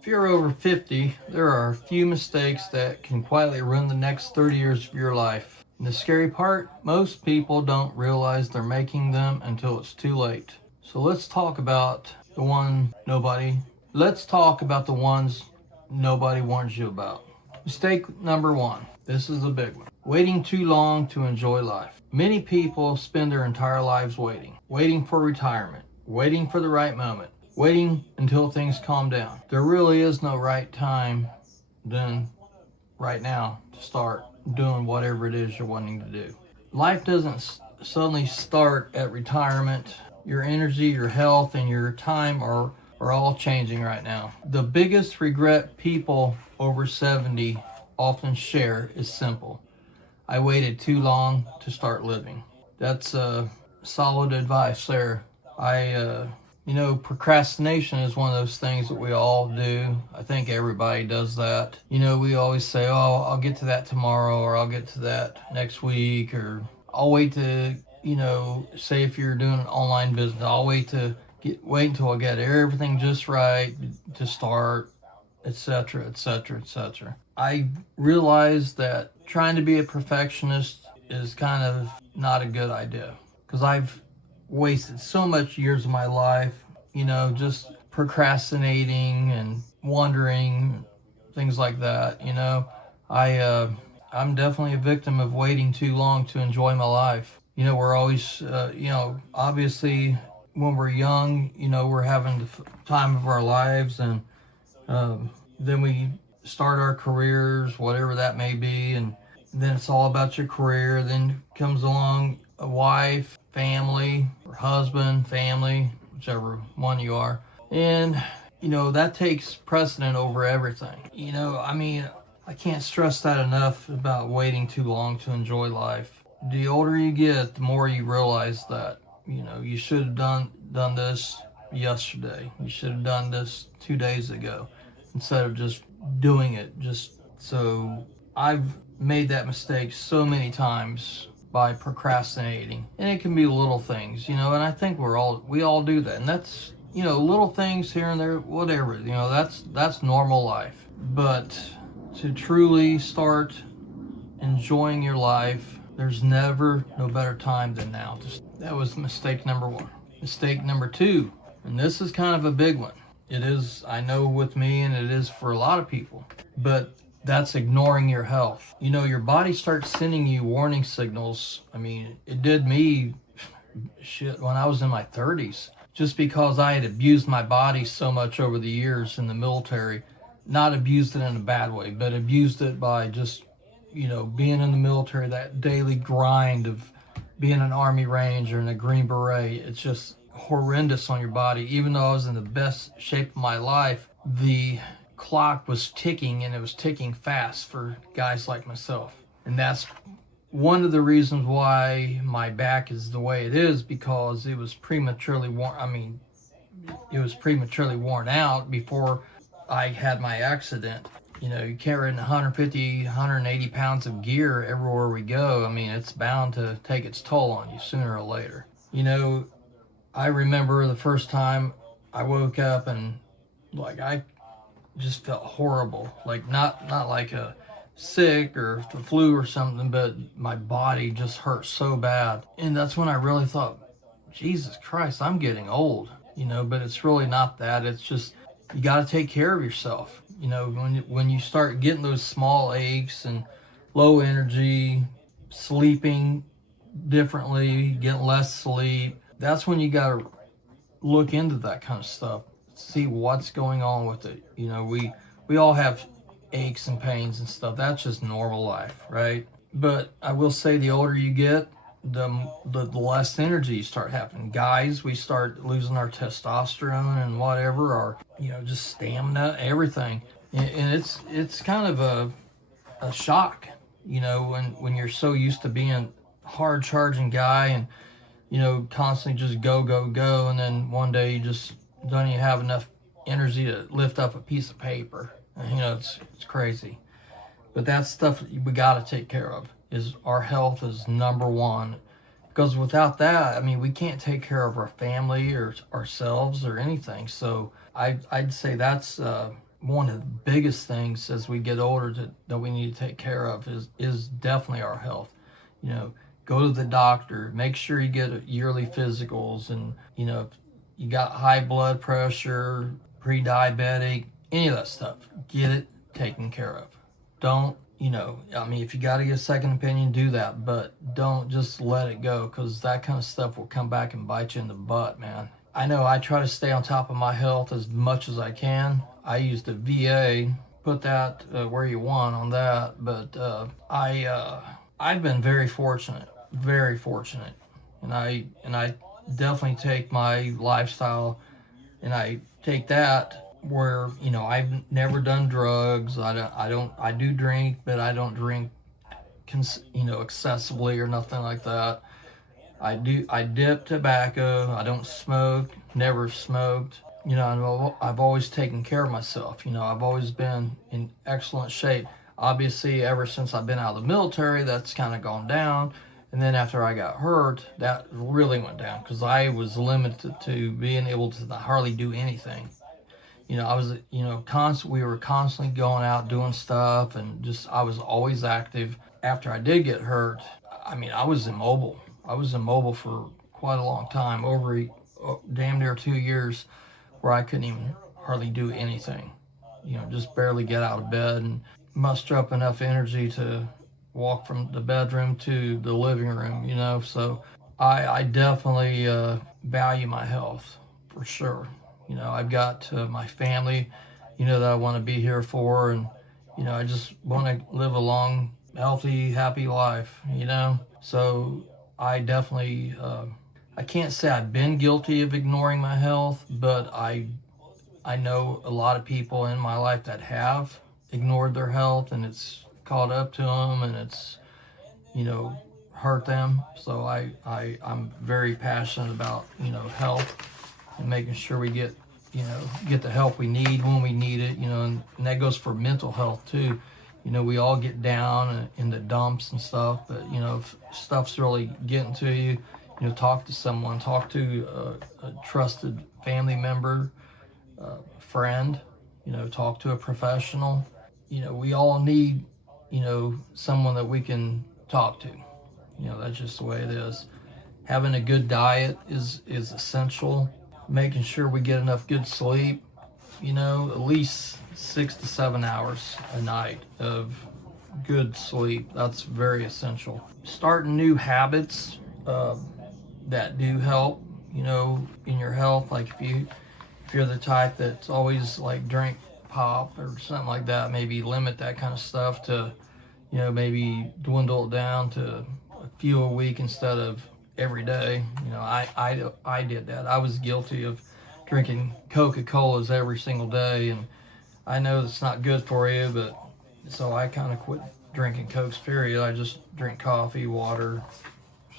If you're over 50, there are a few mistakes that can quietly ruin the next 30 years of your life. And the scary part, most people don't realize they're making them until it's too late. So let's talk about the ones nobody warns you about. Mistake number one. This is a big one. Waiting too long to enjoy life. Many people spend their entire lives waiting for retirement, waiting for the right moment, waiting until things calm down. There really is no right time than right now to start doing whatever it is you're wanting to do. Life doesn't suddenly start at retirement. Your energy, your health, and your time are all changing right now. The biggest regret people over 70 often share is simple. I waited too long to start living. That's solid advice there. Procrastination is one of those things that we all do. I think everybody does that. We always say, oh, I'll get to that tomorrow, or I'll get to that next week, or I'll wait to, say if you're doing an online business, I'll wait until I get everything just right to start, etc., etc., etc. I realized that trying to be a perfectionist is kind of not a good idea because I've wasted so much years of my life, just procrastinating and wondering, things like that. I I'm definitely a victim of waiting too long to enjoy my life. We're always, obviously when we're young, we're having the time of our lives, and then we start our careers, whatever that may be, and then it's all about your career. Then comes along a wife, family, or husband, family, whichever one you are. And, that takes precedent over everything. I can't stress that enough about waiting too long to enjoy life. The older you get, the more you realize that, you should have done this yesterday. You should have done this 2 days ago instead of just doing it. I've made that mistake so many times by procrastinating, and it can be little things, and I think we all do that, and that's, little things here and there, whatever, that's normal life. But to truly start enjoying your life, there's never no better time than now. That was mistake number one. Mistake number two, and this is kind of a big one. It is, I know, with me, and it is for a lot of people, but that's ignoring your health. Your body starts sending you warning signals. It did me shit when I was in my 30s, just because I had abused my body so much over the years in the military. Not abused it in a bad way, but abused it by just, being in the military, that daily grind of being an Army Ranger and a Green Beret. It's just horrendous on your body. Even though I was in the best shape of my life, the clock was ticking, and it was ticking fast for guys like myself. And that's one of the reasons why my back is the way it is, because it was prematurely worn out before I had my accident. You carrying 150, 180 pounds of gear everywhere we go. It's bound to take its toll on you sooner or later. I remember the first time I woke up, and I just felt horrible. Not like a sick or the flu or something, but my body just hurt so bad. And that's when I really thought, Jesus Christ, I'm getting old. But it's really not that. It's just, you got to take care of yourself. When you start getting those small aches and low energy, sleeping differently, getting less sleep, that's when you got to look into that kind of stuff, see what's going on with it. We all have aches and pains and stuff. That's just normal life, right? But I will say, the older you get, the less energy you start having. Guys, we start losing our testosterone and whatever, or just stamina, everything. And it's kind of a shock, when you're so used to being hard charging guy, and constantly just go, go, go, and then one day you just don't even have enough energy to lift up a piece of paper. It's crazy. But that's stuff that we got to take care of. Is our health is number one, because without that, we can't take care of our family or ourselves or anything. So I'd say that's one of the biggest things as we get older that we need to take care of is definitely our health. You know, go to the doctor, make sure you get yearly physicals, and you know, if you got high blood pressure, pre-diabetic, any of that stuff, get it taken care of. Don't, you know, I mean, if you got to get a second opinion, do that, but don't just let it go, because that kind of stuff will come back and bite you in the butt, man. I know I try to stay on top of my health as much as I can. I use the VA, put that where you want on that, but I've been very fortunate, and I definitely take my lifestyle and I take that where, you know, I've never done drugs. I do drink, but I don't drink you know, excessively or nothing like that. I dip tobacco. I don't smoke. Never smoked. You know, I've always taken care of myself. You know, I've always been in excellent shape. Obviously, ever since I've been out of the military, that's kind of gone down. And then after I got hurt, that really went down because I was limited to being able to hardly do anything. You know, I was, you know, we were constantly going out doing stuff, and just I was always active. After I did get hurt, I mean, I was immobile. I was immobile for quite a long time, over damn near 2 years, where I couldn't even hardly do anything. You know, just barely get out of bed and muster up enough energy to walk from the bedroom to the living room, you know. So I definitely value my health for sure. You know, I've got my family, you know, that I want to be here for, and you know, I just want to live a long, healthy, happy life, you know. So I definitely, I can't say I've been guilty of ignoring my health, but I know a lot of people in my life that have ignored their health, and it's caught up to them, and it's, you know, hurt them. So I'm very passionate about, you know, health and making sure we get, you know, get the help we need when we need it, you know, and that goes for mental health too. You know, we all get down in the dumps and stuff, but you know, if stuff's really getting to you, you know, talk to someone, talk to a trusted family member, friend, you know, talk to a professional. You know, we all need, you know, someone that we can talk to. You know, that's just the way it is. Having a good diet is essential. Making sure we get enough good sleep, you know, at least 6 to 7 hours a night of good sleep. That's very essential. Starting new habits that do help, you know, in your health. Like if you're the type that's always like drink pop or something like that, maybe limit that kind of stuff to, you know, maybe dwindle it down to a few a week instead of every day. You know, I did that. I was guilty of drinking Coca-Colas every single day, and I know it's not good for you, but so I kind of quit drinking Cokes, period. I just drink coffee, water,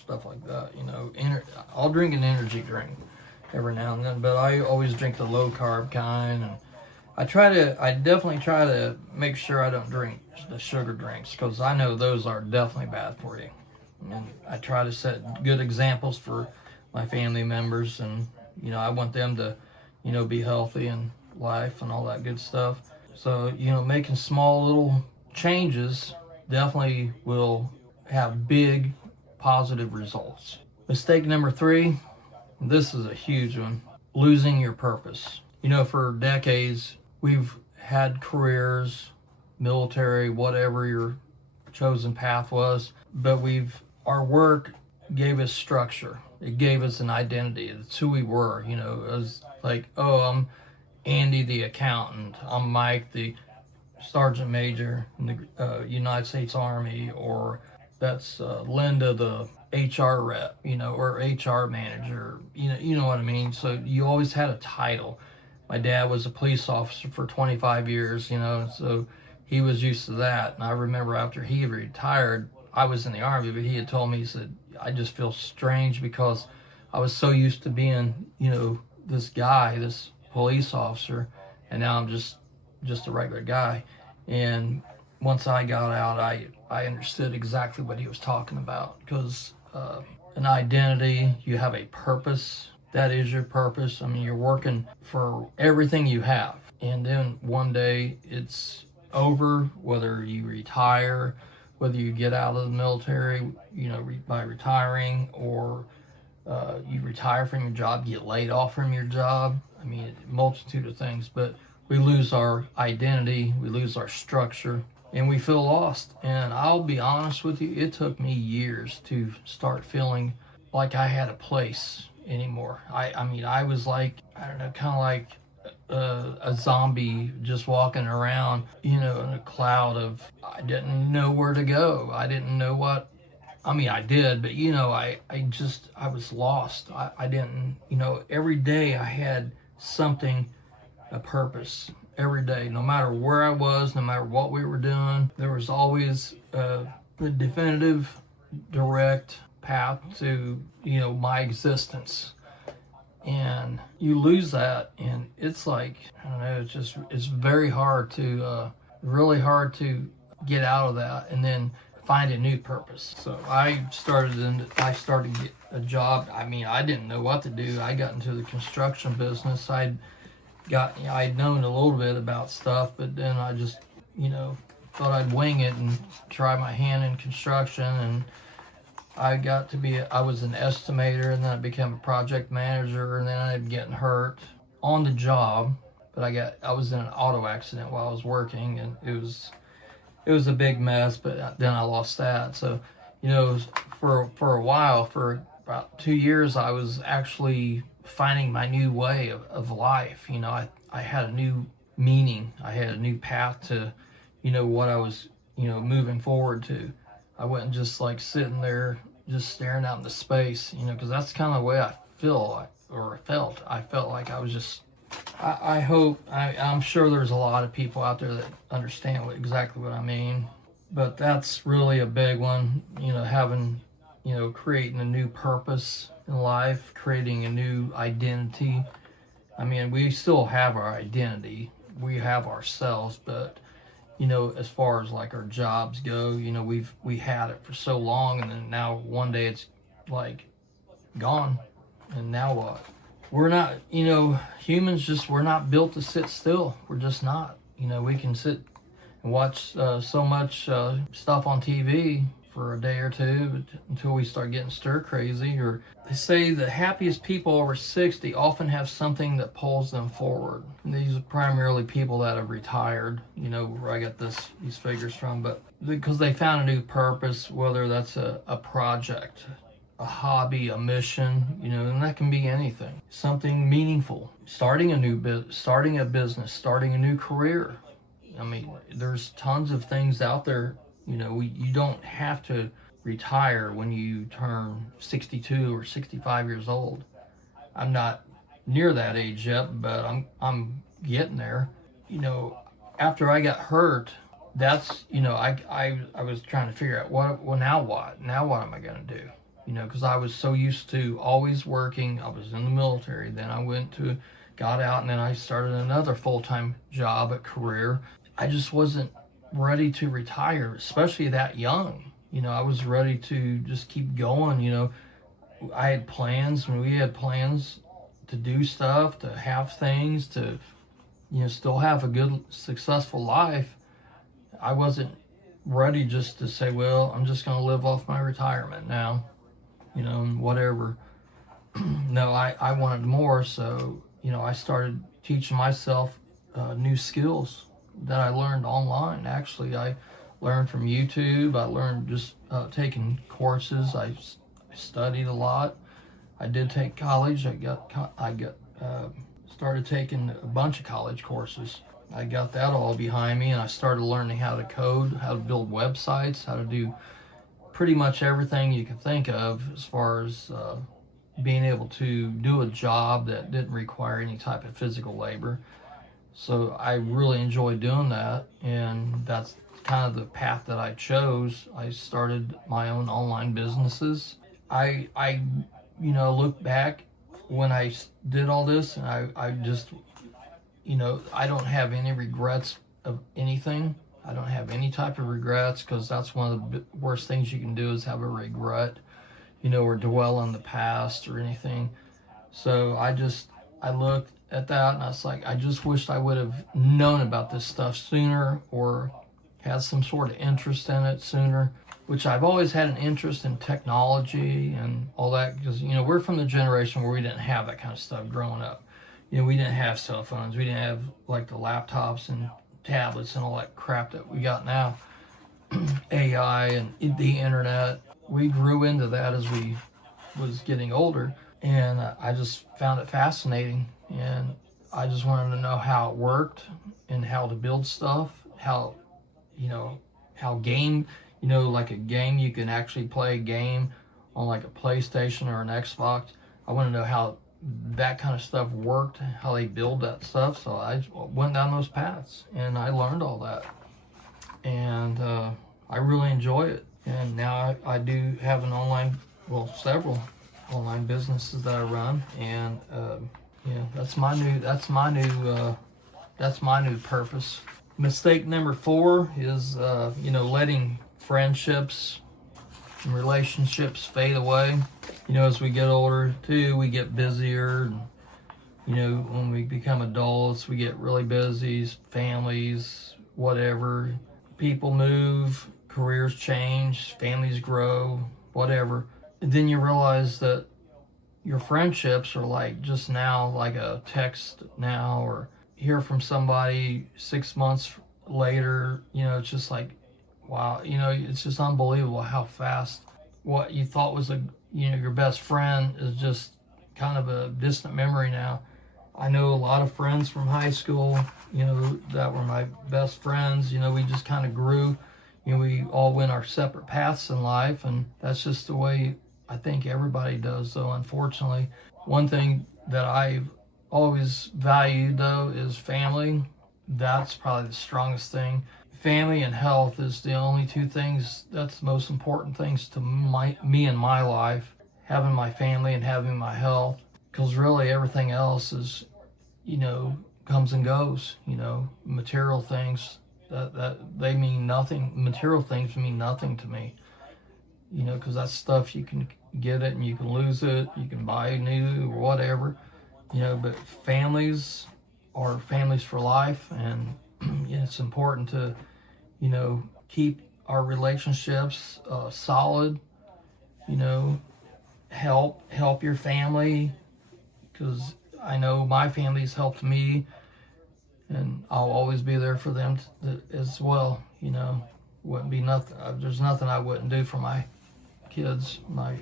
stuff like that. You know, I'll drink an energy drink every now and then, but I always drink the low carb kind, and I definitely try to make sure I don't drink the sugar drinks, because I know those are definitely bad for you. And I try to set good examples for my family members, and you know, I want them to, you know, be healthy in life and all that good stuff. So, you know, making small little changes definitely will have big positive results. Mistake number 3, this is a huge one: losing your purpose. You know, for decades we've had careers, military, whatever your chosen path was, but our work gave us structure. It gave us an identity. It's who we were. You know, it was like, oh, I'm Andy the accountant. I'm Mike the sergeant major in the United States Army, or that's Linda the HR rep, you know, or HR manager. You know what I mean. So you always had a title. My dad was a police officer for 25 years, you know, so he was used to that. And I remember after he retired, I was in the Army, but he had told me, he said, I just feel strange because I was so used to being, you know, this guy, this police officer, and now I'm just a regular guy. And once I got out, I understood exactly what he was talking about, because an identity, you have a purpose. That is your purpose. I mean, you're working for everything you have. and then one day it's over, whether you retire, whether you get out of the military, by retiring, or you retire from your job, get laid off from your job. I mean, a multitude of things, but we lose our identity, we lose our structure, and we feel lost. And I'll be honest with you, it took me years to start feeling like I had a place anymore. I mean, I was like, I don't know, kind of like a zombie just walking around, in a cloud of, I didn't know where to go. I didn't know what, I mean, I did, but I was lost. I didn't, every day I had something, a purpose. Every day, no matter where I was, no matter what we were doing, there was always a definitive, direct path to, my existence. And you lose that, and it's like, I don't know, it's very hard to, really hard to get out of that, and then find a new purpose. So I started to get a job. I mean, I didn't know what to do. I got into the construction business. I'd known a little bit about stuff, but then I just, thought I'd wing it and try my hand in construction. And I was an estimator, and then I became a project manager, and then I ended up getting hurt on the job. But I was in an auto accident while I was working, and it was a big mess, but then I lost that. So, for a while, for about 2 years, I was actually finding my new way of life. I had a new meaning. I had a new path to, what I was, moving forward to. I wasn't just like sitting there just staring out into space, because that's kind of the way I felt. I felt like I was just, I'm sure there's a lot of people out there that understand exactly what I mean, but that's really a big one, having, creating a new purpose in life, creating a new identity. I mean, we still have our identity, we have ourselves, but, as far as like our jobs go, we had it for so long, and then now one day it's like gone, and now what? We're not, humans we're not built to sit still. We're just not. We can sit and watch so much stuff on TV for a day or two until we start getting stir crazy. Or they say the happiest people over 60 often have something that pulls them forward. And these are primarily people that have retired, where I got these figures from, but because they found a new purpose, whether that's a project, a hobby, a mission, and that can be anything. Something meaningful. Starting a business, starting a new career. I mean, there's tons of things out there. You don't have to retire when you turn 62 or 65 years old. I'm not near that age yet, but I'm getting there. After I got hurt, that's, I was trying to figure out now what? Now what am I going to do? Because I was so used to always working. I was in the military, then I got out, and then I started another full-time job, a career. I just wasn't ready to retire, especially that young. I was ready to just keep going. I had plans, and we had plans to do stuff, to have things, to, still have a good, successful life. I wasn't ready just to say, well, I'm just going to live off my retirement now. Whatever. No, I wanted more, so, I started teaching myself new skills that I learned online. Actually, I learned from YouTube. I learned just taking courses. I studied a lot. I did take college. I started taking a bunch of college courses. I got that all behind me, and I started learning how to code, how to build websites, how to do pretty much everything you can think of as far as being able to do a job that didn't require any type of physical labor. So I really enjoyed doing that, and that's kind of the path that I chose. I started my own online businesses. I look back when I did all this, and I just, I don't have any regrets of anything. I don't have any type of regrets, because that's one of the worst things you can do is have a regret, or dwell on the past or anything. So I looked at that, and I was like, I just wished I would have known about this stuff sooner, or had some sort of interest in it sooner, which I've always had an interest in technology and all that, because, we're from the generation where we didn't have that kind of stuff growing up. We didn't have cell phones. We didn't have like the laptops and tablets and all that crap that we got now. AI and the internet. We grew into that as we was getting older, and I just found it fascinating, and I just wanted to know how it worked and how to build stuff, how you know how game, like a game, you can actually play a game on like a PlayStation or an Xbox. I want to know how that kind of stuff worked, how they build that stuff. So I went down those paths and I learned all that, and I really enjoy it. And now I do have an several online businesses that I run, and that's my new purpose. Mistake number 4 is letting friendships and relationships fade away. As we get older too, we get busier. When we become adults, we get really busy, families, whatever. People move, careers change, families grow, whatever. And then you realize that your friendships are like just now, like a text now, or hear from somebody 6 months later. It's just like, wow, it's just unbelievable how fast what you thought was your best friend is just kind of a distant memory now. I know a lot of friends from high school, that were my best friends. We just kind of grew. We all went our separate paths in life, and that's just the way I think everybody does, though, unfortunately. One thing that I've always valued, though, is family. That's probably the strongest thing. Family and health is the only two things that's the most important things to me in my life. Having my family and having my health, because really everything else is, comes and goes. Material things that they mean nothing. Material things mean nothing to me. Because that's stuff you can get it and you can lose it. You can buy new or whatever. But families are families for life, and it's important to, keep our relationships solid. Help your family, because I know my family's helped me, and I'll always be there for them as well. Wouldn't be nothing. There's nothing I wouldn't do for my kids, my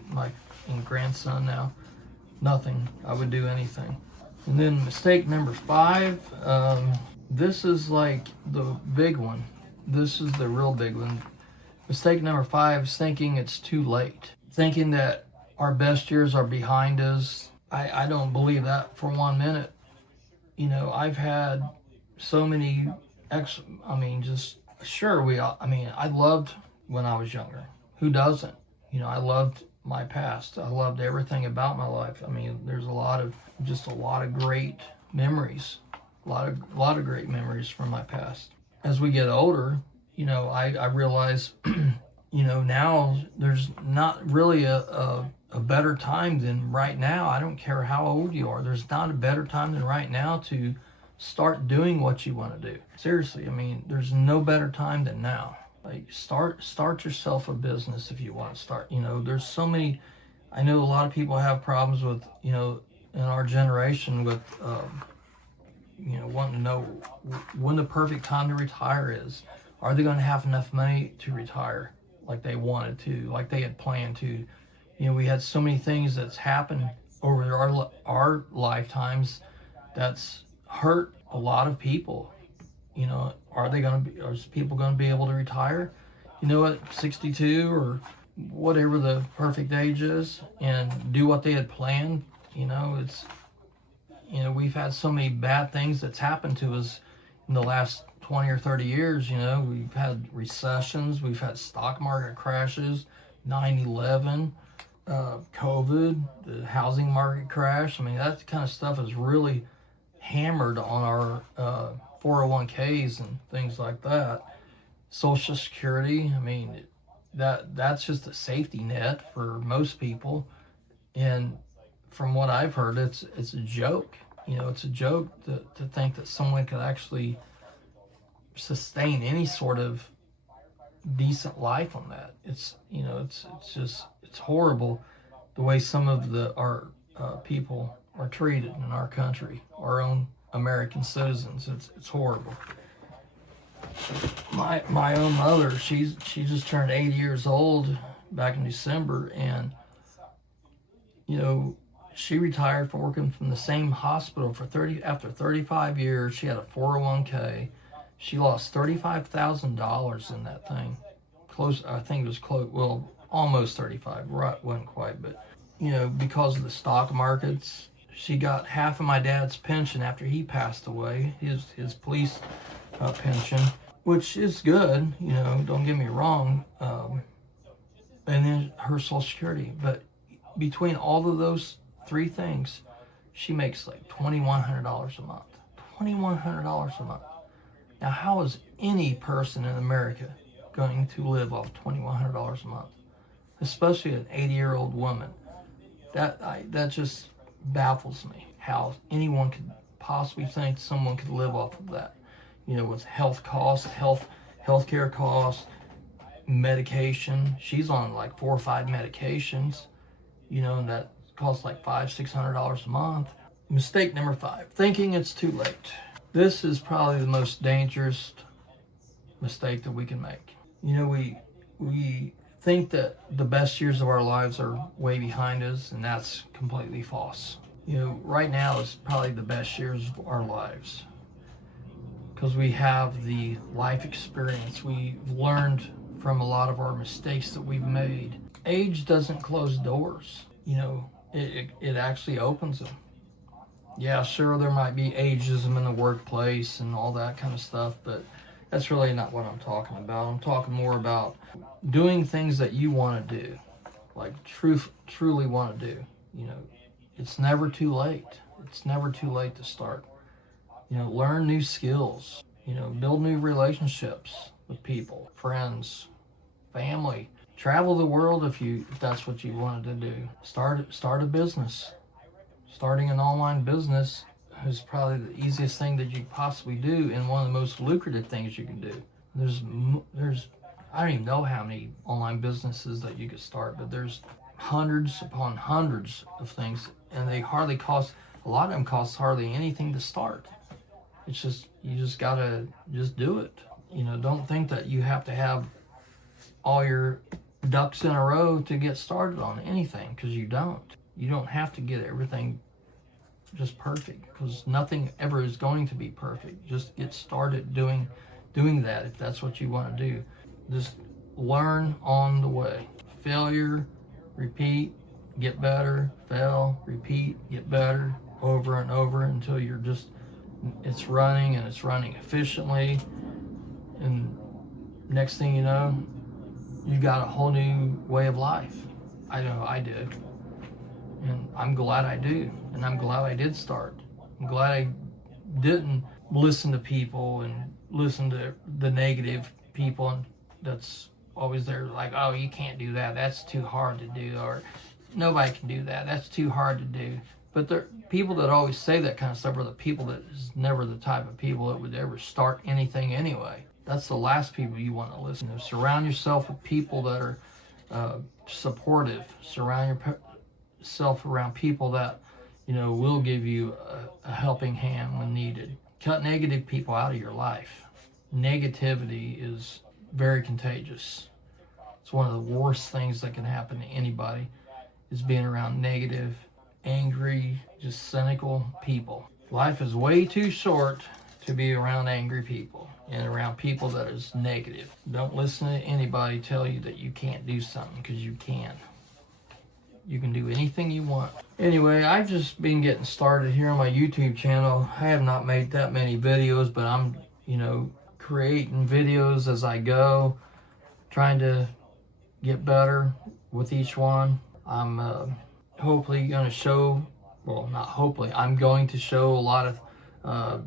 and grandson now. Nothing. I would do anything. And then mistake number 5. This is like the big one. This is the real big one. Mistake number 5 is thinking it's too late. Thinking that our best years are behind us. I don't believe that for 1 minute. I've had so many I loved when I was younger. Who doesn't? I loved my past. I loved everything about my life. There's a lot of great memories. A lot of great memories from my past. As we get older, I realize, now there's not really a better time than right now. I don't care how old you are. There's not a better time than right now to start doing what you want to do. Seriously, there's no better time than now. Like, start yourself a business if you want to start. There's so many. I know a lot of people have problems with, in our generation with, wanting to know when the perfect time to retire is. Are they going to have enough money to retire like they wanted to, like they had planned to? We had so many things that's happened over our lifetimes that's hurt a lot of people. Are people going to be able to retire, at 62 or whatever the perfect age is, and do what they had planned? We've had so many bad things that's happened to us in the last 20 or 30 years. We've had recessions, we've had stock market crashes, 9/11, COVID, the housing market crash. That kind of stuff is really hammered on our 401ks and things like that. Social Security, that's just a safety net for most people, and from what I've heard, it's a joke. You know, it's a joke to think that someone could actually sustain any sort of decent life on that. It's, you know, it's just, it's horrible the way some of our people are treated in our country, our own American citizens. It's horrible. My own mother, she just turned 80 years old back in December, and you know, she retired from working from the same hospital for 30 after 35 years. She had a 401k. She lost $35,000 in that thing. Close, I think it was close. Well, almost 35. Right, wasn't quite, but you know, because of the stock markets, she got half of my dad's pension after he passed away. His police pension, which is good. You know, don't get me wrong. And then her Social Security, but between all of those three things, she makes like $2,100 a month. $2,100 a month. Now, how is any person in America going to live off $2,100 a month? Especially an 80-year-old woman. That just baffles me. How anyone could possibly think someone could live off of that. You know, with health costs, healthcare costs, medication. She's on like 4 or 5 medications. You know, and that costs like $500-$600 a month. Mistake number 5, thinking it's too late. This is probably the most dangerous mistake that we can make. You know, we think that the best years of our lives are way behind us, and that's completely false. You know, right now is probably the best years of our lives because we have the life experience. We've learned from a lot of our mistakes that we've made. Age doesn't close doors. You know, it actually opens them. Yeah, sure, there might be ageism in the workplace and all that kind of stuff, but that's really not what I'm talking about. I'm talking more about doing things that you want to do, like truly want to do. You know, it's never too late. It's never too late to start. You know, learn new skills. You know, build new relationships with people, friends, family. Travel the world if that's what you wanted to do. Start a business. Starting an online business is probably the easiest thing that you could possibly do, and one of the most lucrative things you can do. There's I don't even know how many online businesses that you could start, but there's hundreds upon hundreds of things, and they hardly cost. A lot of them cost hardly anything to start. It's just, you just gotta just do it. You know, don't think that you have to have all your ducks in a row to get started on anything, because you don't. You don't have to get everything just perfect, because nothing ever is going to be perfect. Just get started doing that if that's what you want to do. Just learn on the way. Failure, repeat, get better, fail, repeat, get better, over and over until you're just, it's running and it's running efficiently. And next thing you know, you got a whole new way of life. I know I did. And I'm glad I do. And I'm glad I did start. I'm glad I didn't listen to people and listen to the negative people and that's always there, like, oh, you can't do that. That's too hard to do. Or nobody can do that. That's too hard to do. But the people that always say that kind of stuff are the people that is never the type of people that would ever start anything anyway. That's the last people you want to listen to. Surround yourself with people that are supportive. Surround yourself around people that, you know, will give you a helping hand when needed. Cut negative people out of your life. Negativity is very contagious. It's one of the worst things that can happen to anybody, is being around negative, angry, just cynical people. Life is way too short to be around angry people and around people that is negative. Don't listen to anybody tell you that you can't do something, because you can. You can do anything you want. Anyway, I've just been getting started here on my YouTube channel. I have not made that many videos, but I'm, you know, creating videos as I go, trying to get better with each one. I'm hopefully going to show, well, not hopefully, I'm going to show a lot of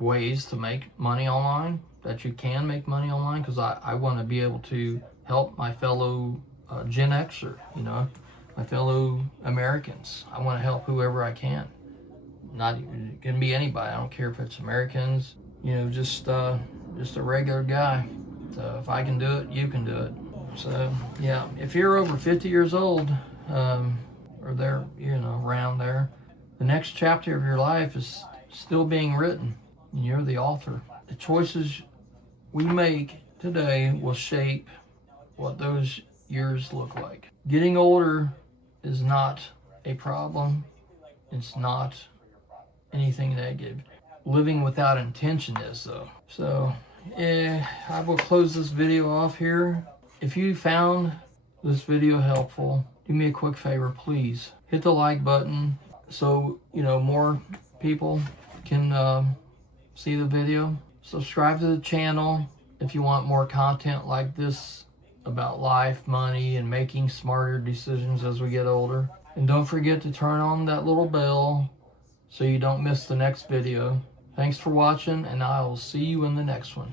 ways to make money online, that you can make money online, because I want to be able to help my fellow Gen Xer, you know, my fellow Americans. I want to help whoever I can. Not even, it can be anybody. I don't care if it's Americans, you know, just a regular guy. So if I can do it, you can do it. So yeah, if you're over 50 years old, or there, you know, around there, the next chapter of your life is still being written, and you're the author. The choices we make today will shape what those years look like. Getting older is not a problem. It's not anything negative. Living without intention is, though. So I will close this video off here. If you found this video helpful, do me a quick favor, please hit the like button so you know more people can see the video. Subscribe to the channel if you want more content like this about life, money, and making smarter decisions as we get older. And don't forget to turn on that little bell so you don't miss the next video. Thanks for watching, and I will see you in the next one.